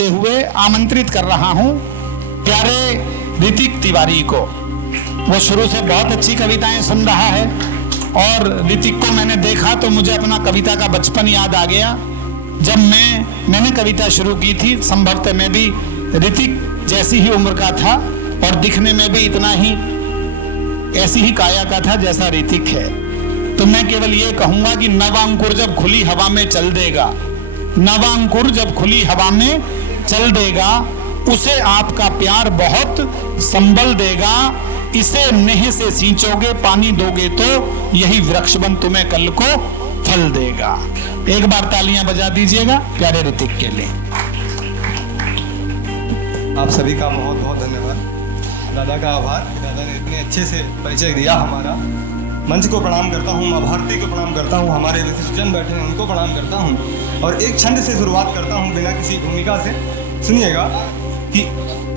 करते हुए आमंत्रित कर रहा हूं प्यारे ऋतिक तिवारी को। वो शुरू से बहुत अच्छी कविताएं सुन रहा है और ऋतिक को मैंने देखा तो मुझे अपना कविता का बचपन याद आ गया। जब मैंने कविता शुरू की थी, संभवतः मैं भी ऋतिक जैसी ही उम्र का था और दिखने में भी इतना ही ऐसी ही काया का था जैसा ऋतिक है। तो मैं केवल ये कहूंगा कि नवांकुर जब खुली हवा में चल देगा, नवांकुर जब खुली हवा में चल देगा, उसे आपका प्यार बहुत संबल देगा। इसे नेह से सींचोगे, पानी दोगे तो यही वृक्ष बन तुम्हें कल को फल देगा। एक बार तालियां बजा दीजिएगा प्यारे ऋतिक के लिए। आप सभी का बहुत बहुत धन्यवाद। दादा का आभार, दादा ने इतने अच्छे से परिचय दिया हमारा। मंच को प्रणाम करता हूँ, माँ भारती को प्रणाम करता हूँ, हमारे विशिष्टजन बैठे हैं उनको प्रणाम करता हूँ और एक छंद से शुरुआत करता हूँ बिना किसी भूमिका से। सुनिएगा कि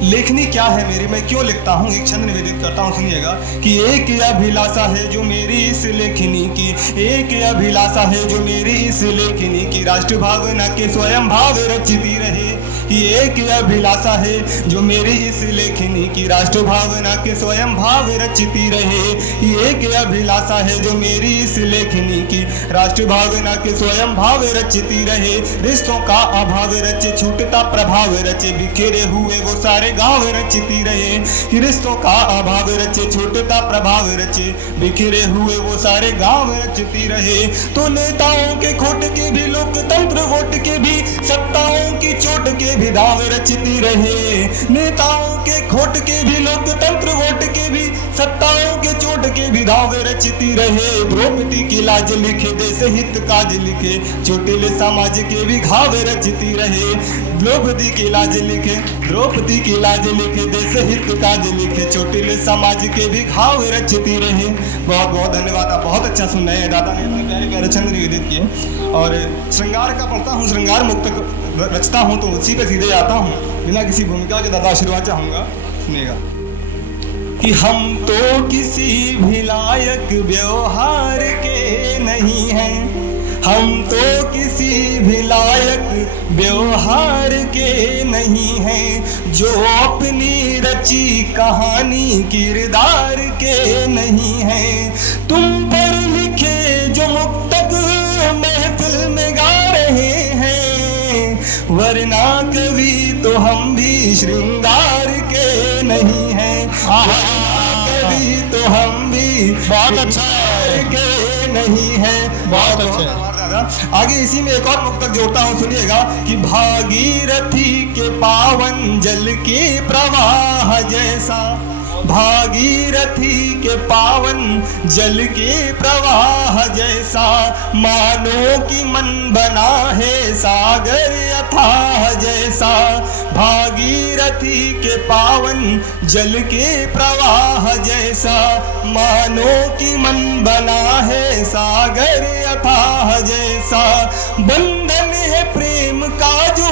लेखनी क्या है मेरी, मैं क्यों लिखता हूँ, एक छंद निवेदित करता हूँ। सुनिएगा कि एक अभिलाषा है जो मेरी इस लेखनी की, एक अभिलाषा है जो मेरी इस लेखनी की, राष्ट्र भावना के स्वयं भाव रचती रहे। कि एक अभिलाषा है जो मेरी इस लेखनी की, राष्ट्र भावना के स्वयं भाव रचती रहे। कि एक अभिलाषा है जो मेरी इस लेखनी की, राष्ट्र भावना के स्वयं भाव रचती रहे। रिश्तों का अभाव रचे, छूटता प्रभाव रचे, बिखरे हुए वो सारे गाँव रचती रहे। कि रिश्तों का अभाव रचे, छूटता प्रभाव रचे, बिखरे हुए वो सारे गाँव रचती रहे। तो नेताओं के खोट के भी, लोकतंत्र वोट के भी, सत्ताओं की चोट के भी दाव रचती रहे। नेताओं के खोट के भी, लोकतंत्र वोट के भी, सत्ताओं के चोट के भी दाव रचती रहे। द्रौपदी की लाज लिखे, देश हित काज लिखे, चोटिल समाज के भी घाव रचती रहे। द्रौपदी की लाज लिखे, द्रौपदी की लाज लिखे, देश हित काज लिखे, चोटिल समाज के भी घाव रचती रहे। बहुत बहुत धन्यवाद। आप बहुत अच्छा सुन रहे हैं। दादा ने इतने प्यारे प्यारे छंद निवेदित किए और श्रृंगार का पढ़ता हूँ, श्रृंगार मुक्त रचता हूँ तो उसी पे सीधे जाता हूँ बिना किसी भूमिका के। दादा आशीर्वाद चाहूँगा। सुनिएगा कि हम तो किसी भी लायक व्यवहार के नहीं हैं, हम तो किसी भी लायक व्यवहार के नहीं हैं, जो अपनी रची कहानी किरदार के नहीं हैं। तुम पर लिखे जो मुक्तक महफिल में गा रहे हैं, वरना कभी तो हम भी श्रृंगार के नहीं हैं, वरना कभी तो हम भी बहुत अच्छा है के नहीं हैं। बहुत अच्छा। आगे इसी में एक और मुक्तक जोड़ता हूँ। सुनिएगा कि भागीरथी के पावन जल के प्रवाह जैसा, भागीरथी के पावन जल के प्रवाह जैसा, मानो कि मन बना है सागर अथाह जैसा। भागीरथी के पावन जल के प्रवाह जैसा, मानो कि मन बना है सागर अथाह जैसा। बंधन है प्रेम का जो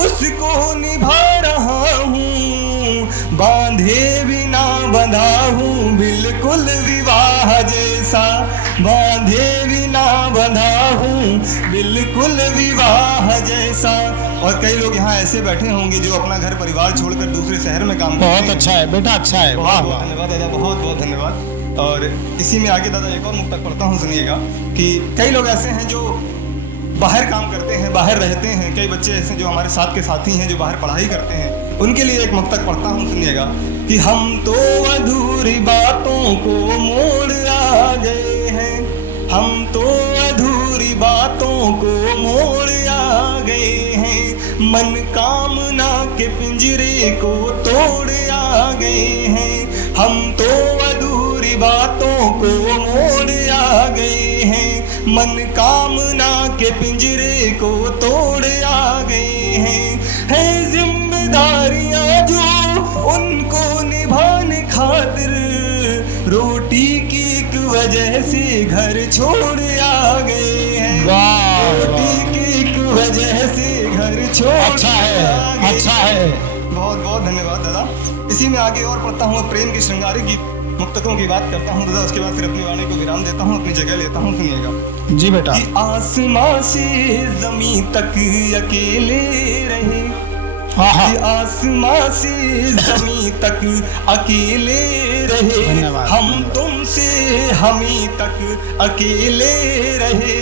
उसको निभा रहा हूँ, बांधे बिना बंधा हूँ बिल्कुल विवाह जैसा, बांधे बिना बंधा हूँ बिल्कुल विवाह जैसा। और कई लोग यहाँ ऐसे बैठे होंगे जो अपना घर परिवार छोड़कर दूसरे शहर में काम करते हैं। बहुत अच्छा है बेटा, अच्छा है। वाह वाह, धन्यवाद दादा, बहुत बहुत धन्यवाद। और इसी में आगे दादा एक और मुक्तक पढ़ता हूँ। सुनिएगा कि कई लोग ऐसे हैं जो बाहर काम करते हैं, बाहर रहते हैं। कई बच्चे ऐसे जो हमारे साथ के साथी हैं जो बाहर पढ़ाई करते हैं, उनके लिए एक मुक्तक पढ़ता हूँ। सुनिएगा कि हम तो अधूरी बातों को मोड़ आ गए हैं, हम तो अधूरी बातों को मोड़ आ गए हैं, मन कामना के पिंजरे को तोड़ आ गए हैं। हम तो अधूरी बातों को मोड़ आ गए हैं, मन कामना के पिंजरे को तोड़ आ गए हैं। है जिम्मेदारियां जो उनको निभाने खातिर, रोटी की एक वजह से घर छोड़ आ गए हैं। रोटी की एक वजह से घर छोड़ अच्छा है, अच्छा है। बहुत बहुत धन्यवाद दादा। इसी में आगे और पढ़ता हूँ, प्रेम की श्रृंगारी गीत मुक्तकों की बात करता हूँ दादा। उसके बाद फिर अपनी वाणी को विराम देता हूँ, अपनी जगह लेता हूँ। सुनिएगा जी बेटा। कि आसमां से जमीन तक अकेले रहे, आहा। कि आसमां से जमीन तक अकेले रहे, धन्यवाद, हम धन्यवाद। तुमसे हमी तक अकेले रहे,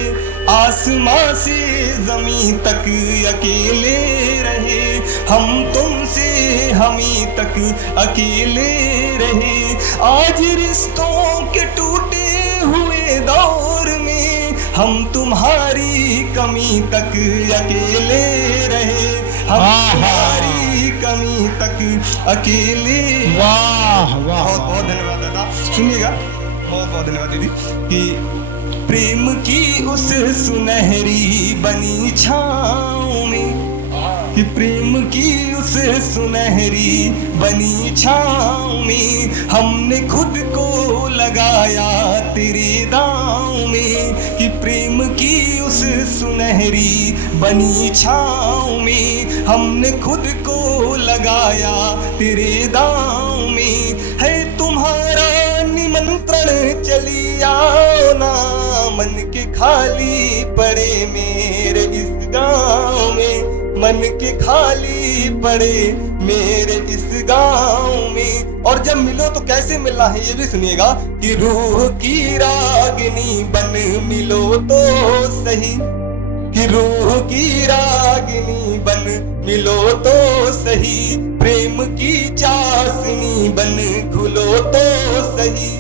आसमां से जमीन तक अकेले रहे, हम तुमसे हमी तक अकेले रहे। आज रिश्तों के टूटे हुए दौर में हम तुम्हारी कमी तक अकेले रहे, हम आहा। तुम्हारी कमी तक अकेले। वाह वाह बहुत बहुत धन्यवाद दादा। सुनिएगा, बहुत बहुत धन्यवाद दीदी। कि प्रेम की उस सुनहरी बनी छाँव में, कि प्रेम की उस सुनहरी बनी छाँव में हमने खुद को लगाया तेरे दांव में, कि प्रेम की उस सुनहरी बनी छाँव में हमने खुद को लगाया तेरे दांव में। है तुम्हारा निमंत्रण चली आओ ना, मन के खाली पड़े मेरे इस गाँव में, मन के खाली पड़े मेरे इस गाँव में। और जब मिलो तो कैसे मिलना है ये भी सुनिएगा, कि रूह की रागिनी बन मिलो तो सही, कि रूह की रागिनी बन मिलो तो सही, प्रेम की चाशनी बन घुलो तो सही,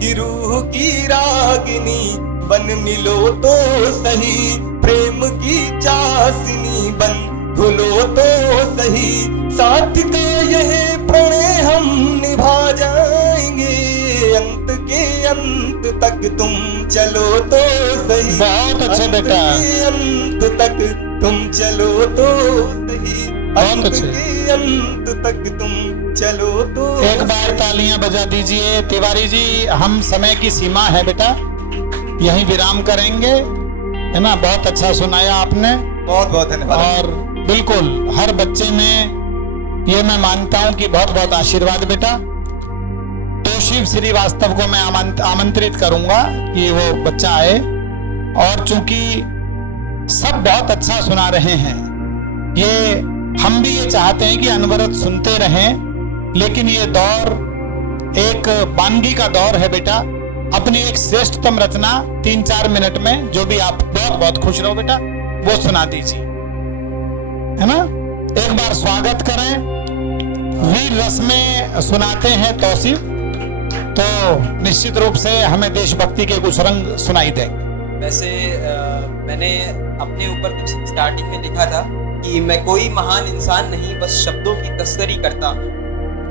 कि रूह की रागिनी बन मिलो तो सही, प्रेम की चाशनी बन घुलो तो सही। साथ का यह प्रणय हम निभा जाएंगे, अंत के अंत तक तुम चलो तो सही। बहुत अच्छे अंत बेटा। के अंत तक तुम चलो तो सही, बहुत अंत अच्छे। के अंत तक तुम चलो तो एक बार तालियां बजा दीजिए। तिवारी जी, हम समय की सीमा है बेटा, यहीं विराम करेंगे, है ना। बहुत अच्छा सुनाया आपने, बहुत बहुत धन्यवाद। और बिल्कुल हर बच्चे में ये मैं मानता हूं कि बहुत बहुत आशीर्वाद बेटा। तो शिव श्रीवास्तव को मैं आमंत्रित करूंगा कि वो बच्चा आए, और चूंकि सब बहुत अच्छा सुना रहे हैं, ये हम भी ये चाहते हैं कि अनवरत सुनते रहें, लेकिन ये दौर एक वानगी का दौर है बेटा। अपनी एक श्रेष्ठतम रचना 3-4 मिनट में, जो भी आप बहुत बहुत खुश रहो बेटा, वो सुना दीजिए, है ना। एक बार स्वागत करें। वीर रस में सुनाते हैं तौसीफ, तो निश्चित रूप से हमें देशभक्ति के कुछ रंग सुनाई देंगे। वैसे मैंने अपने ऊपर कुछ स्टार्टिंग में लिखा था कि मैं कोई महान इंसान नहीं, बस शब्दों की तस्करी करता हूँ।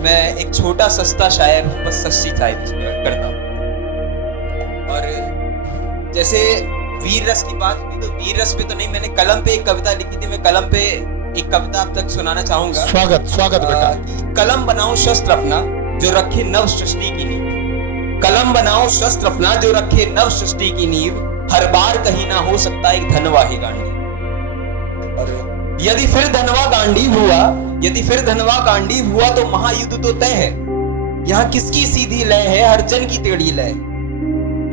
मैं एक छोटा सस्ता शायर हूँ, बस सच्ची शायरी करता हूँ। और जैसे वीर रस की बात हुई, तो वीर रस पे तो नहीं, मैंने कलम पे एक कविता लिखी थी। मैं कलम पे एक कविता आप तक सुनाना चाहूंगा। स्वागत स्वागत बेटा। कि कलम बनाओ शस्त्र अपना जो रखे नव सृष्टि की नींव, कलम बनाओ शस्त्र अपना जो रखे नव सृष्टि की नींव, हर बार कहीं ना हो सकता एक धनवा ही गांडी। और यदि फिर धनवा गांडीव हुआ, यदि फिर धनवा गांडीव हुआ तो महायुद्ध तो तय है। यहाँ किसकी सीधी लय है, हर जन की टेढ़ी लय।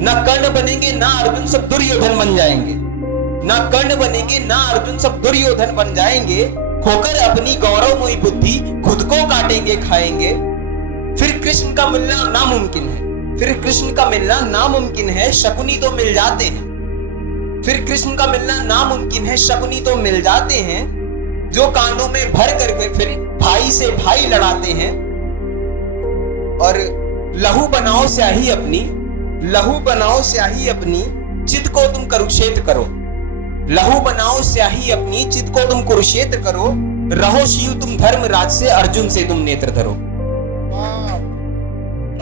ना कर्ण बनेंगे ना अर्जुन, सब दुर्योधन बन जाएंगे। ना कर्ण बनेंगे ना अर्जुन, सब दुर्योधन बन जाएंगे। खोकर अपनी गौरवमयी बुद्धि खुद को काटेंगे खाएंगे। फिर कृष्ण का मिलना नामुमकिन है, फिर कृष्ण का मिलना नामुमकिन है, शकुनी तो मिल जाते हैं। फिर कृष्ण का मिलना नामुमकिन है, शकुनी तो मिल जाते हैं। जो कानों में भर कर फिर भाई से भाई लड़ाते हैं। और लहू बनाओ स्याही अपनी, लहू बनाओ स्याही अपनी, चित को तुम कुरुक्षेत्र करो। लहू बनाओ स्याही अपनी, चित को तुम कुरुक्षेत्र करो। रहो शिव तुम धर्मराज से, अर्जुन से तुम नेत्र धरो।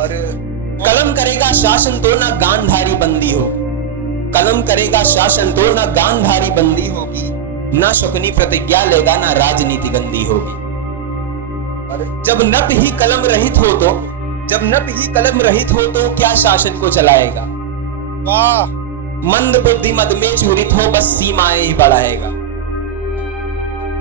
और कलम करेगा शासन तो ना गांधारी बंदी होगी, कलम करेगा शासन तो ना गांधारी बंदी होगी। ना शकुनी प्रतिज्ञा लेगा ना राजनीति गंदी होगी। और जब नप ही कलम रहित हो तो, जब नप ही कलम रहित हो तो क्या शासन को चलाएगा। वाह। मंद बुद्धि मद में चूरित हो, बस सीमाएं ही बढ़ाएगा।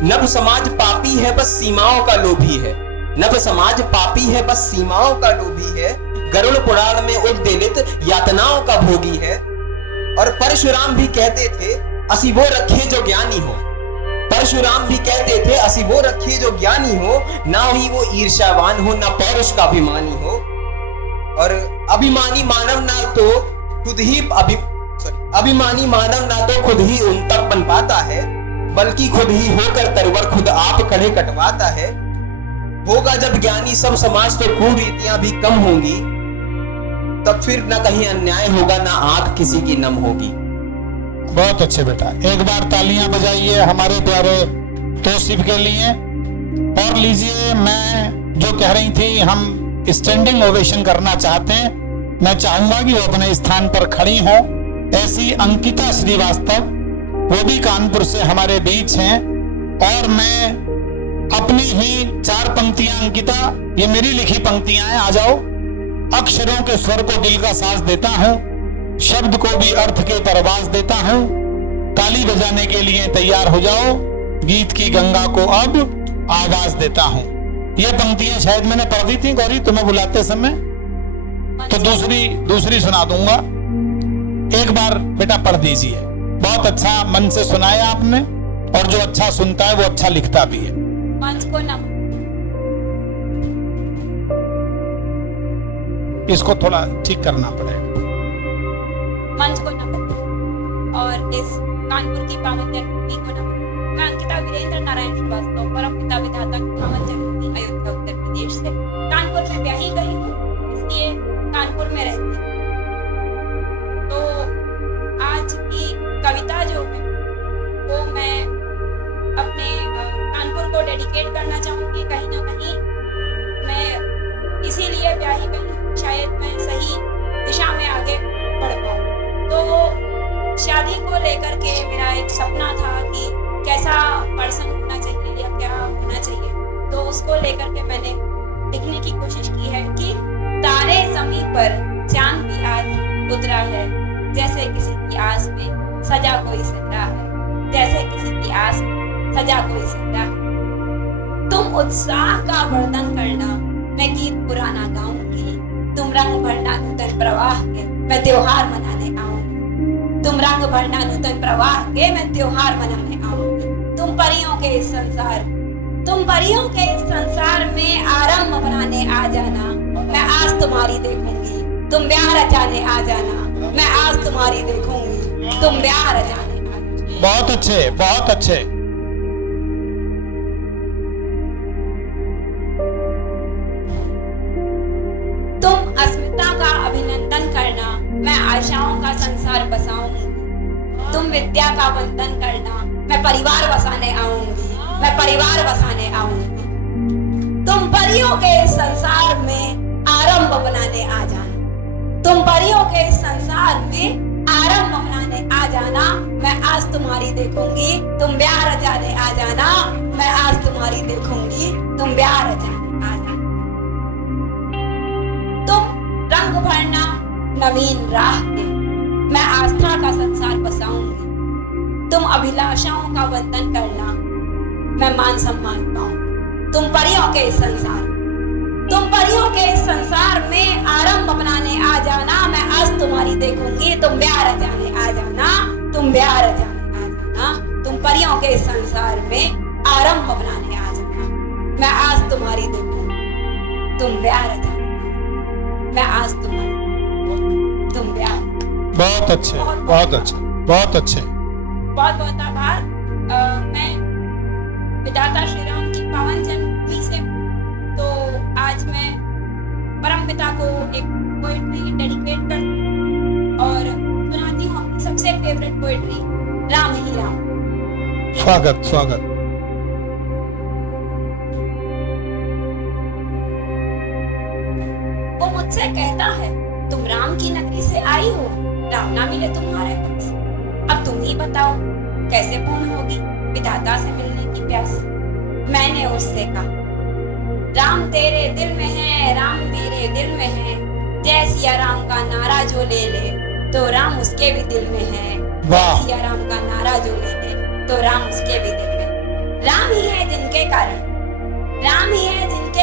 नभ समाज पापी है, बस सीमाओं का लोभी है। नभ समाज पापी है, बस सीमाओं का लोभी है। गरुड़ पुराण में उद्वेलित यातनाओं का भोगी है। और परशुराम भी कहते थे, असी वो रखे जो ज्ञानी हो। परशुराम भी कहते थे, असी वो रखिए जो ज्ञानी हो, ना ही वो ईर्ष्यावान हो, ना पौरुष का अभिमानी हो। और अभिमानी मानव ना तो खुद ही अभिमानी मानव ना तो खुद ही उन तक बन पाता है, बल्कि खुद ही होकर तरवर खुद आप कड़े कटवाता है। होगा जब ज्ञानी सब समाज तो कुरीतियां भी कम होंगी, तब फिर न कहीं अन्याय होगा, ना आंख किसी की नम होगी। बहुत अच्छे बेटा, एक बार तालियां बजाइए हमारे प्यारे तौसीफ के लिए। और लीजिए, मैं जो कह रही थी, हम स्टैंडिंग ओवेशन करना चाहते हैं। मैं चाहूंगा कि वो अपने स्थान पर खड़ी हो। ऐसी अंकिता श्रीवास्तव, वो भी कानपुर से हमारे बीच हैं। और मैं अपनी ही 4 पंक्तियां, अंकिता ये मेरी लिखी पंक्तियां हैं, आ जाओ। अक्षरों के स्वर को दिल का साज देता हूं, शब्द को भी अर्थ के परवाज देता हूं। ताली बजाने के लिए तैयार हो जाओ, गीत की गंगा को अब आवाज देता हूं। ये पंक्तियां शायद मैंने पढ़ दी थी गौरी तुम्हें बुलाते समय, तो दूसरी सुना दूंगा। एक बार बेटा पढ़ दीजिए। बहुत अच्छा मन से सुनाया आपने, और जो अच्छा सुनता है वो अच्छा लिखता भी है। मंच को नमन। इसको थोड़ा ठीक करना पड़ेगा। मंच को नमन और इस कानपुर की पावन जन्मभूमि को नमन। मैं अंकिता वीरेंद्र नारायण श्रीवास्तव, परम पिता विधाता की पावन जन्मभूमि अयोध्या उत्तर प्रदेश से कानपुर में ब्याही गई हूँ, इसलिए कानपुर में रहती हूँ। तो आज की कविता जो है वो मैं अपने कानपुर को डेडिकेट करना चाहूंगी। कहीं ना कहीं मैं इसीलिए ब्याही गई हूँ, शायद मैं सही दिशा में आगे बढ़ पाऊँ। तो शादी को लेकर के मेरा एक सपना था कि कैसा पर्सन होना चाहिए या क्या होना चाहिए, तो उसको लेकर के मैंने लिखने की कोशिश की है कि तारे ज़मीं पर चांद भी आज उतरा है, जैसे किसी की आस में सजा कोई सहरा है, जैसे किसी की आस में सजा कोई सहरा है। तुम उत्साह का वर्णन करना, मैं गीत पुराना गाऊंगी। तुम रंग भरना नूतन प्रवाह के, मैं त्योहार मनाने आऊंगी। तुम रंग भरना नूतन प्रवाह के, मैं त्योहार मनाने आऊंगी। तुम परियों के इस संसार में आरंभ बनाने आ जाना, मैं आज तुम्हारी देखूंगी। तुम ब्याह रचाने आ जाना, मैं आज तुम्हारी देखूंगी। तुम ब्याह रचाने आ जाना। बहुत अच्छे, बहुत अच्छे। तुम अस्मिता का अभिनंदन करना, मैं आशाओं का संसार बसाऊंगी। तुम विद्या का वंदन करना, मैं परिवार बसाने आऊंगी। मैं परिवार बसाने आऊंगी। तुम परियों के इस संसार में आरंभ बनाने आ जाना। तुम परियों के इस संसार में आरंभ बनाने आ जाना, मैं आज तुम्हारी देखूंगी। तुम ब्याह रचाने आ जाना, मैं आज तुम्हारी देखूंगी। तुम ब्याह रचाने आ जाना। तुम रंग भरना नवीन राह के, मैं आस्था का संसार बसाऊंगी। तुम अभिलाषाओं का वंदन करना, मैं मान सम्मान पाऊं। तुम परियों के इस संसार में आरंभ बनाने आ जाना, मैं आज तुम्हारी देखूंगी। तुम ब्याह रचाने आ जाना, तुम ब्याह रचाने आ जाना। तुम परियों के इस संसार में आरंभ बनाने आ जाना, मैं आज तुम्हारी देखूंगी। तुम ब्याह रचाने, मैं आज तुम्हारी, तुम ब्याह। बहुत अच्छे, बहुत अच्छे, बहुत अच्छे। बहुत बहुत आभार। मैं विधाता श्री राम की पावन जन्मभूमि से, तो आज मैं परम पिता को एक पोएट्री डेडिकेट करती हूँ और सुनाती हूँ अपनी सबसे फेवरेट पोएट्री, राम ही राम। स्वागत, स्वागत। वो मुझसे कहता है, तुम राम की नगरी से आई हो, राम ना मिले तुम्हारे पास, अब तुम ही बताओ कैसे पूर्ण होगी विधाता से मिलने की प्यास। मैंने उससे कहा, राम तेरे दिल में है, राम मेरे दिल में है, जय सिया राम का नारा जो ले ले तो राम उसके भी दिल में है। जय सिया राम का नारा जो ले ले तो राम उसके भी दिल में। राम ही है जिनके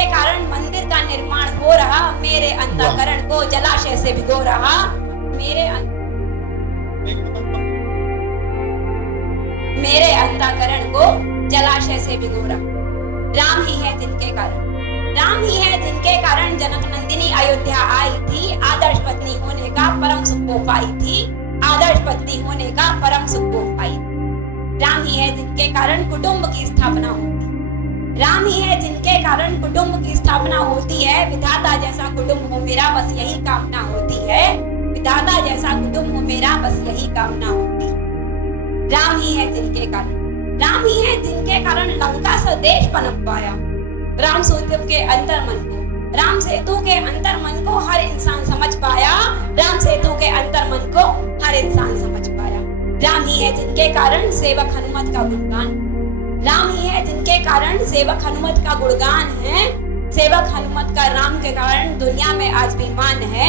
कारण मंदिर का निर्माण हो रहा, मेरे अंतःकरण को जलाशय से भिगो रहा। मेरे अंतःकरण को जलाशय से भिगोरा। राम ही है जिनके कारण, राम ही है जिनके कारण जनक नंदिनी अयोध्या आई थी, आदर्श पत्नी होने का परम सुख को पाई थी, आदर्श पत्नी होने का परम सुख को पाई थी। राम ही है जिनके कारण कुटुंब की स्थापना होती है, राम ही है जिनके कारण कुटुंब की स्थापना होती है। विधाता जैसा कुटुंब हो मेरा बस यही कामना होती है, विधाता जैसा कुटुंब हो मेरा बस यही कामना होती है। राम ही है जिनके कारण, राम ही है जिनके कारण लंका सा देश पनप पाया। राम सेतु के अंतर मन को, राम सेतु के अंतर मन को हर इंसान समझ पाया, राम सेतु के अंतर मन को हर इंसान समझ पाया। राम ही है जिनके कारण सेवक हनुमत का गुणगान, राम ही है जिनके कारण सेवक हनुमत का गुणगान है। सेवक हनुमत का राम के कारण दुनिया में आज भी मान है,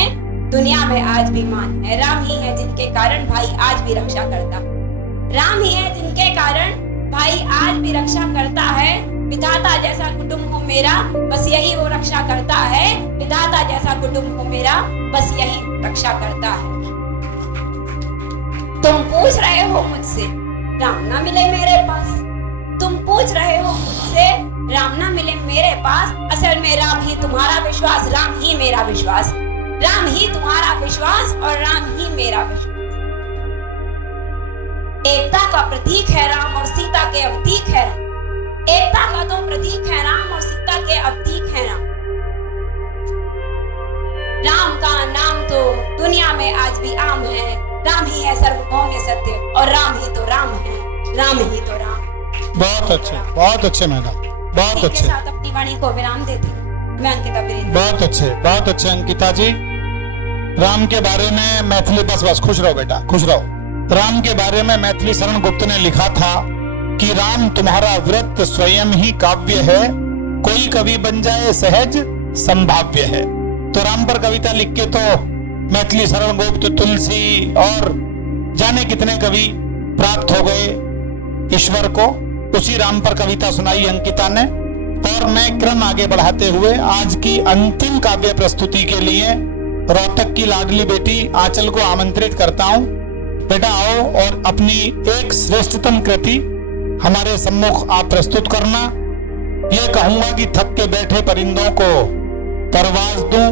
दुनिया में आज भी मान है। राम ही है जिनके कारण भाई आज भी रक्षा करता, राम ही है जिनके कारण भाई आज भी रक्षा करता है। विधाता जैसा कुटुंब हो मेरा बस यही वो रक्षा करता है, विधाता जैसा कुटुंब हो मेरा बस यही रक्षा करता है। तुम पूछ रहे हो मुझसे राम ना मिले मेरे पास, तुम पूछ रहे हो मुझसे राम ना मिले मेरे पास। असल में राम ही तुम्हारा विश्वास, राम ही मेरा विश्वास, राम ही तुम्हारा विश्वास और राम ही मेरा विश्वास। एकता का प्रतीक है राम और सीता के अवतीक है राम, एकता का तो प्रतीक है राम और सीता के अवतीक है राम। राम का नाम तो दुनिया में आज भी आम है, राम ही है सर्वभौम सत्य और राम ही तो राम है, राम ही तो राम। बहुत अच्छे मैडम, बहुत अच्छे। के साथ अपनी वाणी को विराम देती हूँ। मैं अंकिता वीरेंद्र। बहुत अच्छे अंकिता जी। राम के बारे में मैथिली, बस खुश रहो बेटा, खुश रहो। राम के बारे में मैथिली शरण गुप्त ने लिखा था कि राम तुम्हारा व्रत स्वयं ही काव्य है, कोई कवि बन जाए सहज संभाव्य है। तो राम पर कविता लिख के तो मैथिली शरण गुप्त, तुलसी और जाने कितने कवि प्राप्त हो गए ईश्वर को। उसी राम पर कविता सुनाई अंकिता ने। और मैं क्रम आगे बढ़ाते हुए आज की अंतिम काव्य प्रस्तुति के लिए रोहतक की लाडली बेटी आंचल को आमंत्रित करता हूं। बेटा आओ और अपनी एक श्रेष्ठतम कृति हमारे सम्मुख आप प्रस्तुत करना। ये कहूंगा कि थक के बैठे परिंदों को परवाज दूं,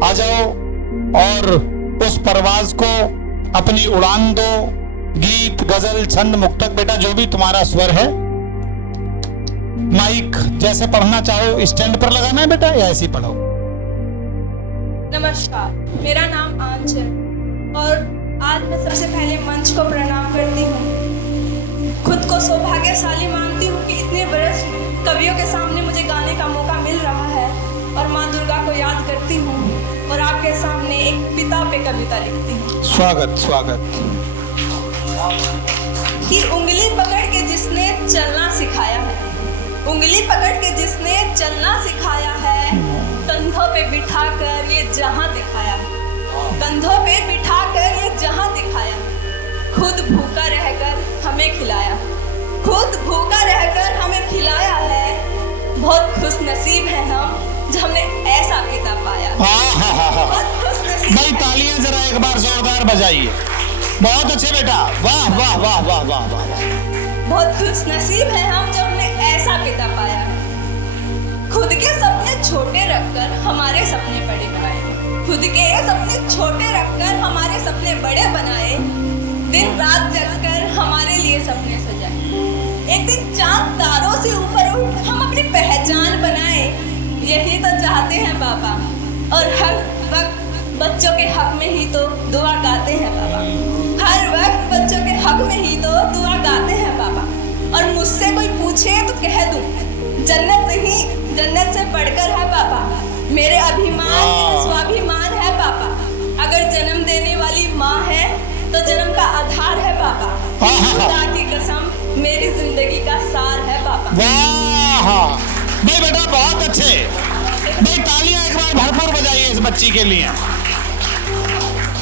आ जाओ और उस परवाज को अपनी उड़ान दो। गीत, गजल, छंद, मुक्तक, बेटा जो भी तुम्हारा स्वर है, माइक जैसे पढ़ना चाहो स्टैंड पर लगाना है बेटा, या ऐसे ही पढ़ो। नमस्कार, मेरा नाम आंचल और आज मैं सबसे पहले मंच को प्रणाम करती हूँ। खुद को सौभाग्यशाली मानती हूँ कि इतने बरस कवियों के सामने मुझे गाने का मौका मिल रहा है और माँ दुर्गा को याद करती हूँ और आपके सामने एक पिता पे कविता लिखती हूँ। स्वागत स्वागत। कि उंगली पकड़ के जिसने चलना सिखाया है, उंगली पकड़ के जिसने चलना सिखाया है, कंधों पे बिठा कर ये जहां दिखाया है, कंधों पे बिठा कर ये जहां दिखाया, खुद भूखा रहकर हमें खिलाया, खुद भूखा रहकर हमें खिलाया है। बहुत खुश नसीब है हम जो हमने ऐसा पिता पाया। बहुत खुश नसीब। भाई तालियां जरा एक बार जोरदार बजाइए। बहुत अच्छे बेटा, वाह वाह वाह वाह वाह वाह। बहुत खुश नसीब है हम जो हमने ऐसा पिता पाया। खुद के सपने छोटे रखकर हमारे सपने बड़े बनाए, खुद के सपने छोटे रखकर हमारे सपने बड़े बनाए, दिन रात जगकर हमारे लिए सपने सजाए। एक दिन चांद तारों से ऊपर उठ हम अपनी पहचान बनाए, यही तो चाहते हैं बाबा। और हर वक्त बच्चों के हक में ही तो दुआ गाते हैं बाबा, हर वक्त बच्चों के हक में ही तो दुआ गाते हैं बाबा। और मुझसे कोई पूछे तो कह दूं जन्नत नहीं, जन्नत से बढ़कर है पापा, मेरे अभिमान स्वाभिमान है पापा। अगर जन्म देने वाली माँ है तो जन्म का आधार है पापा, खुदा की कसम मेरी जिंदगी का सार है पापा। वाह भाई बेटा, बहुत अच्छे भाई, तालियां एक बार भरपूर बजाइए इस बच्ची के लिए।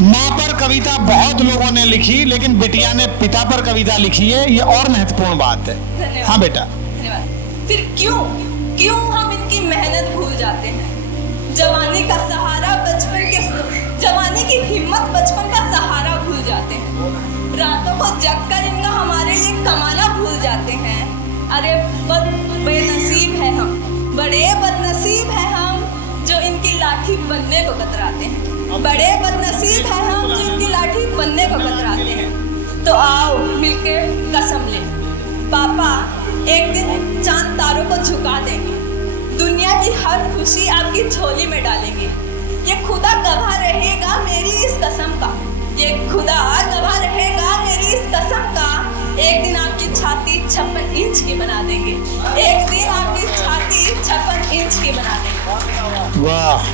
माँ पर कविता बहुत लोगों ने लिखी, लेकिन बिटिया ने पिता पर कविता लिखी है, ये और महत्वपूर्ण बात है। हाँ बेटा। धन्यवाद। फिर क्यों हम इनकी मेहनत भूल जाते हैं? जवानी का सहारा बचपन के, जवानी की हिम्मत बचपन का सहारा भूल जाते हैं। रातों को जगकर इनका हमारे लिए कमाना भूल जाते हैं। अरे बेनसीब है हम, बड़े बदनसीब है हम जो इनकी लाठी बनने को कतराते हैं। बड़े बदनसीब है हम जो इनकी लाठी बनने को कतराते हैं। तो आओ मिलके कसम ले, पापा एक दिन चांद तारों को झुका देंगे, दुनिया की हर खुशी आपकी झोली में डालेंगे। ये खुदा गवाह रहेगा मेरी इस कसम का, ये खुदा गवाह रहेगा मेरी इस कसम का। एक दिन आपकी छाती 56 इंच की बना देंगे, एक दिन आपकी छाती 56 इंच की बना देंगे। वाह।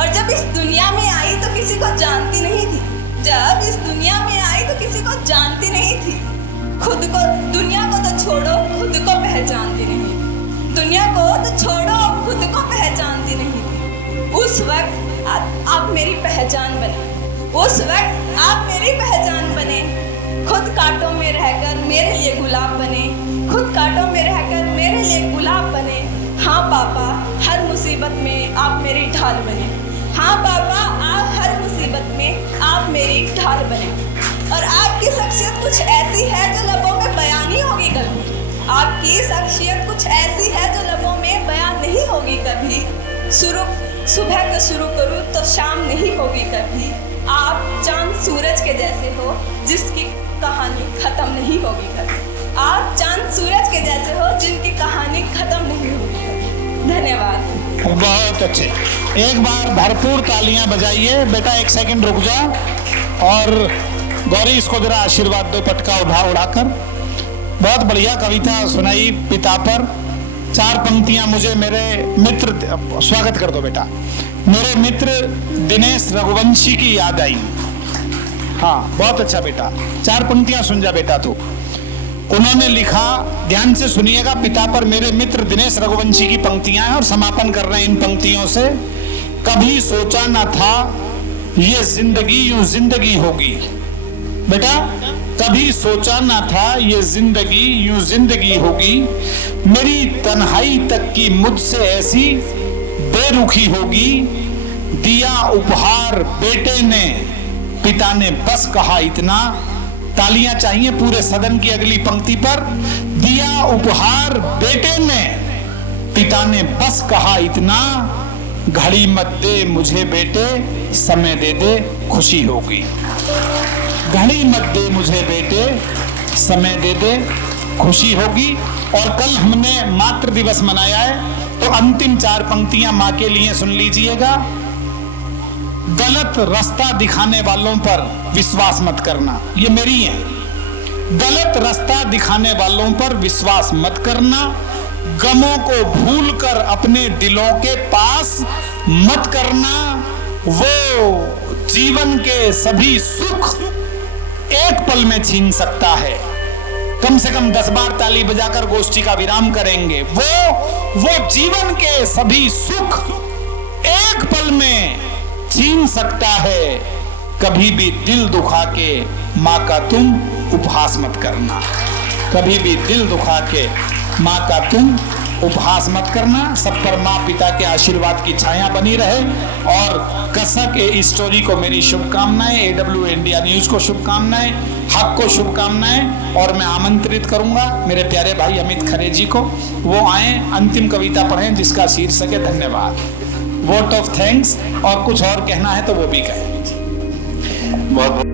और जब इस दुनिया में आई तो किसी को जानती नहीं थी, जब इस दुनिया में आई तो किसी को जानती नहीं थी। खुद को, दुनिया को तो छोड़ो, खुद को पहचानती नहीं। दुनिया को तो छोड़ो, खुद को पहचानती नहीं। उस वक्त आप मेरी पहचान बने, उस वक्त आप मेरी पहचान बने। खुद कांटों में रहकर मेरे लिए गुलाब बने, खुद कांटों में रहकर मेरे लिए गुलाब बने। हाँ पापा, हर मुसीबत में आप मेरी ढाल बने। हाँ पापा, आप हर मुसीबत में आप मेरी ढाल बने। और आपकी शख्सियत कुछ ऐसी है जो लबों में बयान नहीं होगी कभी। आपकी शख्सियत कुछ ऐसी है जो लबों में बयान नहीं होगी कभी। सुबह को शुरू करूँ तो शाम नहीं होगी कभी। आप चांद सूरज के जैसे हो जिसकी कहानी खत्म नहीं होगी कभी। आप चांद सूरज के जैसे हो जिनकी कहानी खत्म नहीं होगी कभी। धन्यवाद। बहुत अच्छे, एक बार भरपूर तालियां बजाइए। बेटा एक सेकंड रुक जा और गौरी इसको जरा आशीर्वाद दो, पटका उड़ाकर। बहुत बढ़िया कविता सुनाई पिता पर। 4 पंक्तियां मुझे मेरे मित्र, स्वागत कर दो बेटा, मेरे मित्र दिनेश रघुवंशी की याद आई। हाँ बहुत अच्छा बेटा, 4 पंक्तियां सुन जा बेटा तू। उन्होंने लिखा, ध्यान से सुनिएगा, पिता पर मेरे मित्र दिनेश रघुवंशी की पंक्तियां हैं और समापन कर रहे हैं इन पंक्तियों से। कभी सोचा न था ये जिंदगी यूं जिंदगी होगी। बेटा कभी सोचा न था ये जिंदगी यूं जिंदगी होगी। मेरी तन्हाई तक की मुझसे ऐसी बेरुखी होगी। दिया उपहार बेटे ने, पिता ने बस कहा इतना। तालियां चाहिए पूरे सदन की अगली पंक्ति पर। दिया उपहार बेटे ने, पिता ने बस कहा इतना। घड़ी मत दे मुझे बेटे, समय दे दे खुशी होगी। घड़ी मत दे मुझे बेटे, समय दे दे खुशी होगी। और कल हमने मातृ दिवस मनाया है, तो अंतिम 4 पंक्तियां मां के लिए सुन लीजिएगा। गलत रास्ता दिखाने वालों पर विश्वास मत करना, ये मेरी है। गलत रास्ता दिखाने वालों पर विश्वास मत करना। गमों को भूलकर अपने दिलों के पास मत करना। वो जीवन के सभी सुख एक पल में छीन सकता है। कम से कम 10 बार ताली बजाकर गोष्ठी का विराम करेंगे। वो जीवन के सभी सुख एक पल में छीन सकता है। कभी भी दिल दुखा के माँ का तुम उपहास मत करना। कभी भी दिल दुखा के माँ का तुम उपहास मत करना। सब पर माँ पिता के आशीर्वाद की छाया बनी रहे। और कसक इस स्टोरी को मेरी शुभकामनाएं, AW इंडिया न्यूज को शुभकामनाएं, हक को शुभकामनाएं। और मैं आमंत्रित करूंगा मेरे प्यारे भाई अमित खरे जी को, वो आए, अंतिम कविता पढ़ें जिसका शीर्षक है धन्यवाद, वोट ऑफ थैंक्स। और कुछ और कहना है तो वो भी कहें। बहुत